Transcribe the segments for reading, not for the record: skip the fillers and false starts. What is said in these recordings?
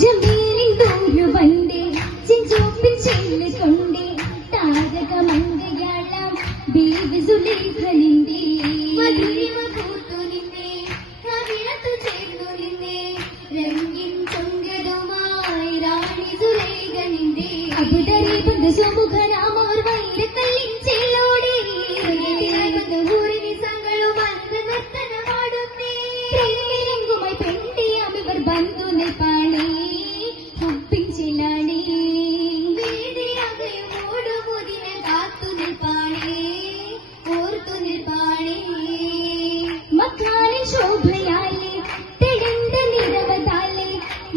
ജമീലിൻ ദൂരവണ്ടേ ചെഞ്ചോപ്പിൻ ചെല്ല് കൊണ്ടേ താരക മംഗയാളം ബീവി സുലൈഖ നിന്റെ മധുരിമ കൂത്തു നിന്നെ കവിളത്തു ചേർന്നു നിന്നെ രംഗിൻ ചൊങ്കതുമായി റാണി സുലൈഖ നിന്റെ അബുദാബി സുമുഖരാമർ വൈരക്കല്ലിൻ ചെല്ലോടെ ൂറിനിസങ്ങളും അന്ത നർത്തനമാടുന്നേ രംഗുമായി പെണ്ടിയാമിവർ ബന്ധു നിൽപ്പാണേ ഹുബിൻ ചെല്ലാണേ വേദിയാകയും ഓടുമുതിനെ കാത്തു നിൽപ്പാണേ ഓർത്തു നിൽപ്പാണേ മക്കാനിൻ ശോഭയാലേ തെളിந்த നിറവതാലേ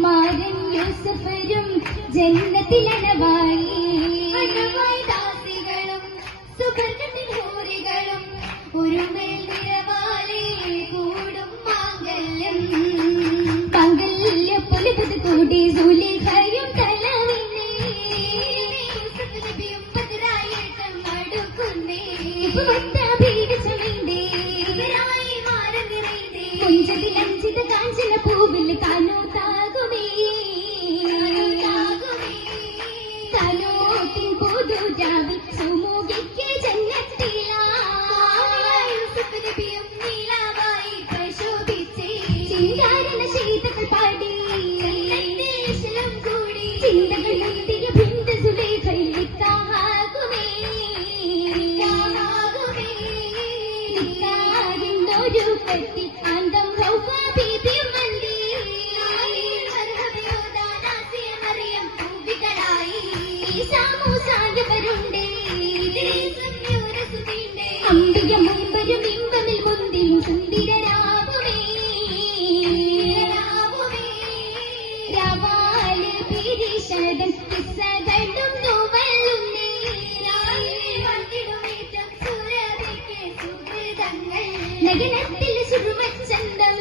മാരൻ യൂസഫരും ജന്നത്തിലണവായി ദാസികളും സുഖർഗത്തിൽ ഹൂറികളും ഒരു മേൽ നിറവാലേ കൂടും മാംഗല്യം പങ്കല്യപ്പൊലിപത് കൂടി സുലൈഖയും തലവിന്നേ നബിയും പതിരായിട്ടും നടുക്കുന്നേ ഭീകസമിണ്ടേ മാരം നിറൈന്തേ കുഞ്ചതിൽ അഞ്ചിത കാഞ്ചന പൂവിൽ കനോത്താകുമേ കനോത്തിൻ പുതുരാവിൽ സുമുഖിക്ക് ജന്നത്തിലായും നീലാവായി പ്രശോഭിച്ചേ ചിന്താരണ ചെയ്തകൾ പാടി കൂടി ചിന്തകൾ എഴുതിയ ഭിന്ദ സുലൈഖയിൽ നിക്കാകുമേ നിക്കാകിന്നൊരു കത്തി അന്തം റൗഫ ബീബിയും വന്ദി മറിയം പൂവികളായി സാമൂസായവരുണ്ട് അമ്പിക മുമ്പരും ഇമ്പമിൽ മുന്തിയും സുന്ദരരാകുമേ രവാല് പിരിശതൻ കിസ്സകളും നോവലുന്നേ നഗരത്തിൽ സുറുമച്ചന്തം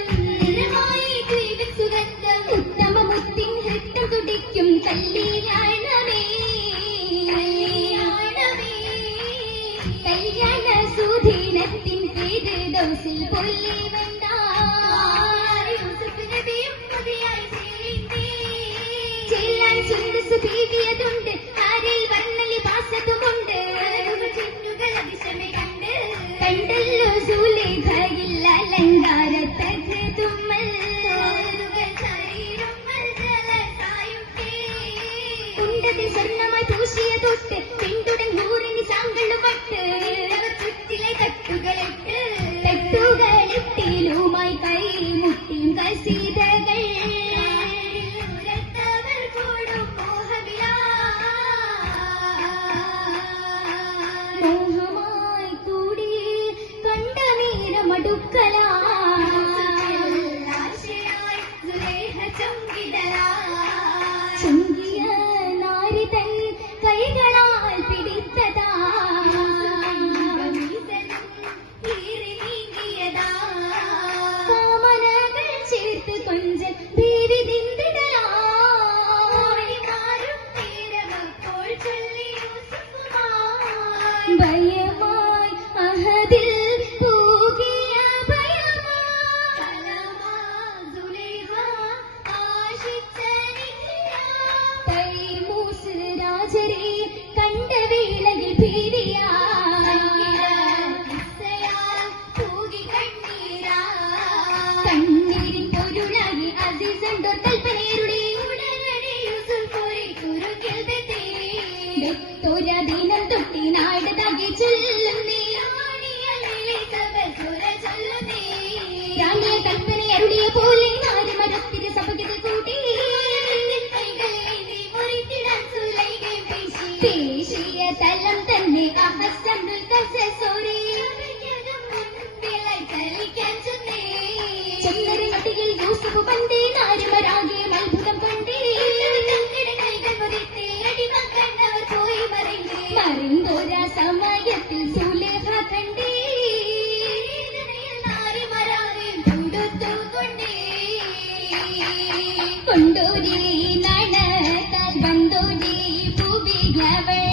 സുഗന്ധം ഉത്തമ മുത്തിൻ ഹൃത്തം തുടിക്കും കല്യാണമേ കല്യാണ സുധീനത്തിൻ പേര് ദൗസിൽ പൊല്ലി ചെല്ലാൻ സുന്ദസ് പീകിയതുണ്ട് ആരിൽ വർണ്ണലി പാസതുമുണ്ട് കണ്ടല്ലോ സുലൈഖയിൽ അലങ്കാര തകതുമ്മൽ ഉണ്ടതിൽ സ്വർണ്ണമായി പൂശിയ തൊട്ട് പിന്തുടൻ നൂറിന് സാങ്കളുപട്ട് ചുറ്റിലെ തട്ടുകളിട്ടിലുമായി കൈമുട്ടിയും കസീതകൾ മോഹമായി കൂടി കണ്ട നേരമടുക്കലാ ചുങ്കിയ നാരിതൻ കൈകളാൽ പിടിത്തതാ കാമനകൾ ചേർത്ത് കൊഞ്ചൽ ഭീതി ദിന്തിടലാ ഭയമായി അഹദിൽ പൂകിയ തൈമൂസ് രാജരെ കണ്ട വേളയിൽ ഭീതിയാ കണ്ണീരിൻ പൊരുളായി അസീസണ്ടോ കൽപ്പനയുടെ ദിനം തൊട്ടി നാടതാകെ ചൊല്ലുന്നേ രാണിയ കൽപ്പന അരുളിയ പോലെ നാരമരത്തിന് സഭകത കൂട്ടി പേശിയ തലം തന്നെ അഹസനുൽ കസസോറി ചന്ദ്രമട്ടിയിൽ യൂസുഫ് പണ്ടേ നാരമരാകെ അത്ഭുതം കണ്ടേ മറിന്തോരാ സമയത്തിൽ സുലേഖ കണ്ടേ കൊണ്ടോരി നടത്താൽ വന്തോരി പൂവികളവൾ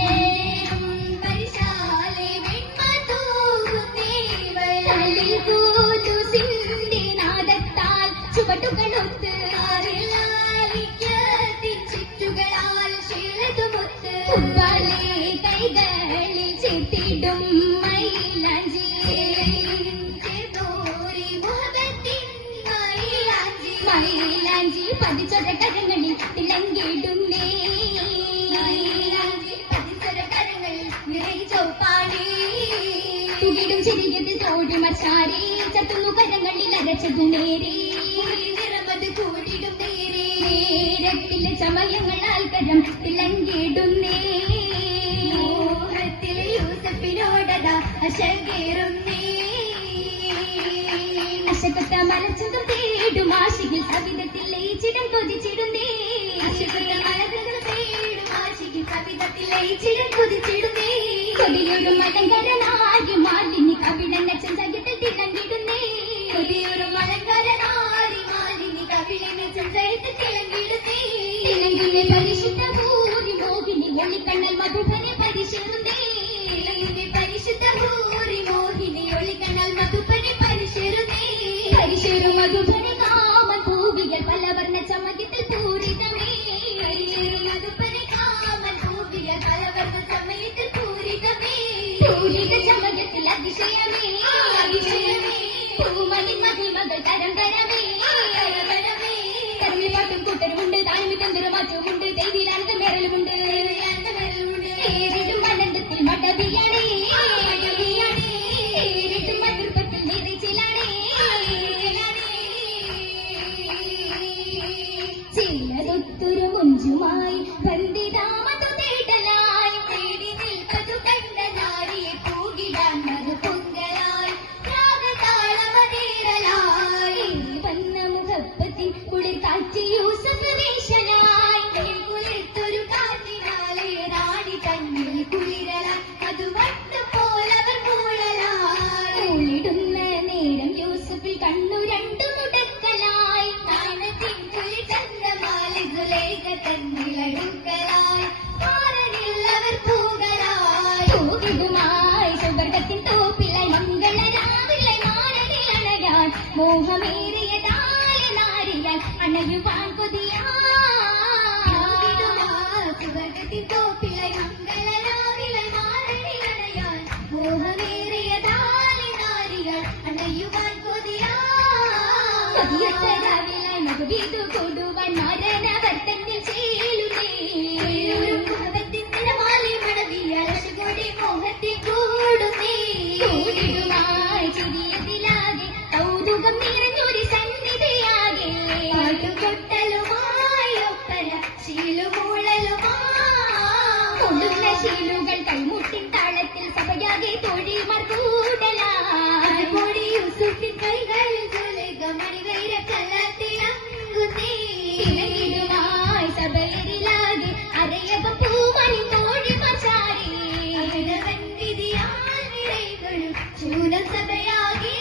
ഉപ്പാലെ കൈകളിൽ ചേർത്തിടും മൈലാഞ്ചി മൈലാഞ്ചി പതിച്ചൊര കരങ്ങളിൽ തിളങ്ങിടുന്നേ തുകിടും ചെറിയത് തോടി മച്ചാരി ചത്തുന്നു കരങ്ങളിൽ അരച്ചതു നേരെ നേരത്തിലെ ചമയങ്ങളാൽ കരം തിളങ്ങിടുന്നേ യൂസഫിനോടതാ അശകേറുന്നേ അശകത്ത മലച്ചതും തേടും ആശികിൽ കവിതത്തിൽ ലയിച്ചിടം കൊതിച്ചിടുന്നേ കൊടിയൊരു മലങ്കരനായി മാലിനി കവിടന്ന ചെന്തകത്തിൽ തിളങ്ങിടുന്നേ കൊടിയൊരു മലങ്കരനായി മാലിനി കവിടന്ന ചെന്തകത്തിൽ തിളങ്ങിടുന്നേ തിളങ്ങിനെ പരിശുദ്ധ ഭൂരി മോഹിനി ഒളിക്കണ്ണൽ മധുഭനെ പരിശീലുന്നേ പരിശുദ്ധ ഭൂരി മോഹിനി ഒളിക്കണ്ണൽ മധുഭനെ പരിശീലുന്നേ പരിശീലു മധുഭനെ കാമൻ ഭൂവികൾ പലവർണ്ണ ചമയത്തിൽ പൂരിതമേ പരിശീലു മധുഭനെ കാമൻ ഭൂവികൾ പലവർണ്ണ ചമയത്തിൽ പൂരിതമേ പൂരിത ചമയത്തിൽ അതിശയമേ അതിശയമേ പൂമണി മഹിമകൾ തരം തരമേ കരളിപ്പാട്ടും കൂട്ടരുമുണ്ട് താഴ്മിക്കന്തരും മാറ്റവുമുണ്ട് ദൈവീരാനന്ദ മേറലുമുണ്ട് ഏറിടും ആനന്ദത്തിൽ മടവിയാണേ ഏറിട്ടും മധുർപ്പത്തിൽ നിറച്ചിലാണേ ചിലതൊത്തൊരു മുഞ്ചുമായി ബന്ധിതാമതു തേടലായി തേടി നിൽപ്പതു കണ്ട നാരിയെ പൂകിടാൻ മധു പൊങ്കലായി രാഗതാളമതേറലായി വന്ന മുഖപ്പത്തിൽ കുളിർ കാറ്റ് യൂസഫ് വേഷനായി കുളിർത്തൊരു കാറ്റിനാലെ റാണി തന്നിൽ കുളിരലായി അത് വട്ടുപോലവർ മൂളലായി കുളിടുന്ന നേരം യൂസഫിൽ കണ്ണു രണ്ടു മുടക്കലായി കാനത്തിൻ കുളി ചന്ദ്രമാല സുലേഖ തന്നിലടുക്കലായി മാറനില്ലവർ പൂകലായി പൂകിടുമായി സുവർഗത്തിൻ തോപ്പിലായി മംഗളരാവിലെ മാറനെ അണയാൻ മോഹമേറിയതാലെ നാരിയാൽ അണയുവാൻ കൊതിയാ സുവർഗത്തിൻ തോപ്പിലായി മംഗളരാവിലെ മാറനെ അണയാൻ മോഹമേറിയതാലെ നാരിയാൽ അണയുവാൻ കൊതിയാ കൊതിയത്തരാവിലായി മകുവീതു കൂടുവാൻ മരണവർത്തന്നിൽ ചേലുന്നേ മോഹത്തിൽ കൂടുന്നേ കൂടിടുമായി ചിരിയതിലാകെ കൗതുകം നിറഞ്ഞൊരു സന്നിധിയാകെ പാട്ടുകൊട്ടലുമായി ഒപ്പന ശീലുമൂളലുമാടുന്ന ശീലുകൾ കൈമുട്ടിൻ താളത്തിൽ സഭയാകെ തോഴിമാർ കൂടലായി കോടി യൂസുഫിൻ കൈകളിൽ മണിവൈര കലത്തിളങ്ങുന്നേ തിളങ്ങിടുമായി സഭയരിലാകെ അരയവ പൂമണി തോഴിമാർ ചാരി വിധിയാൽ നിറൈകളും ശൂലസഭയാകെ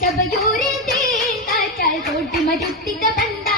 സഭയോരെ തേൻ കാറ്റാൽ തോട്ടി മരുത്തിക ബന്ധ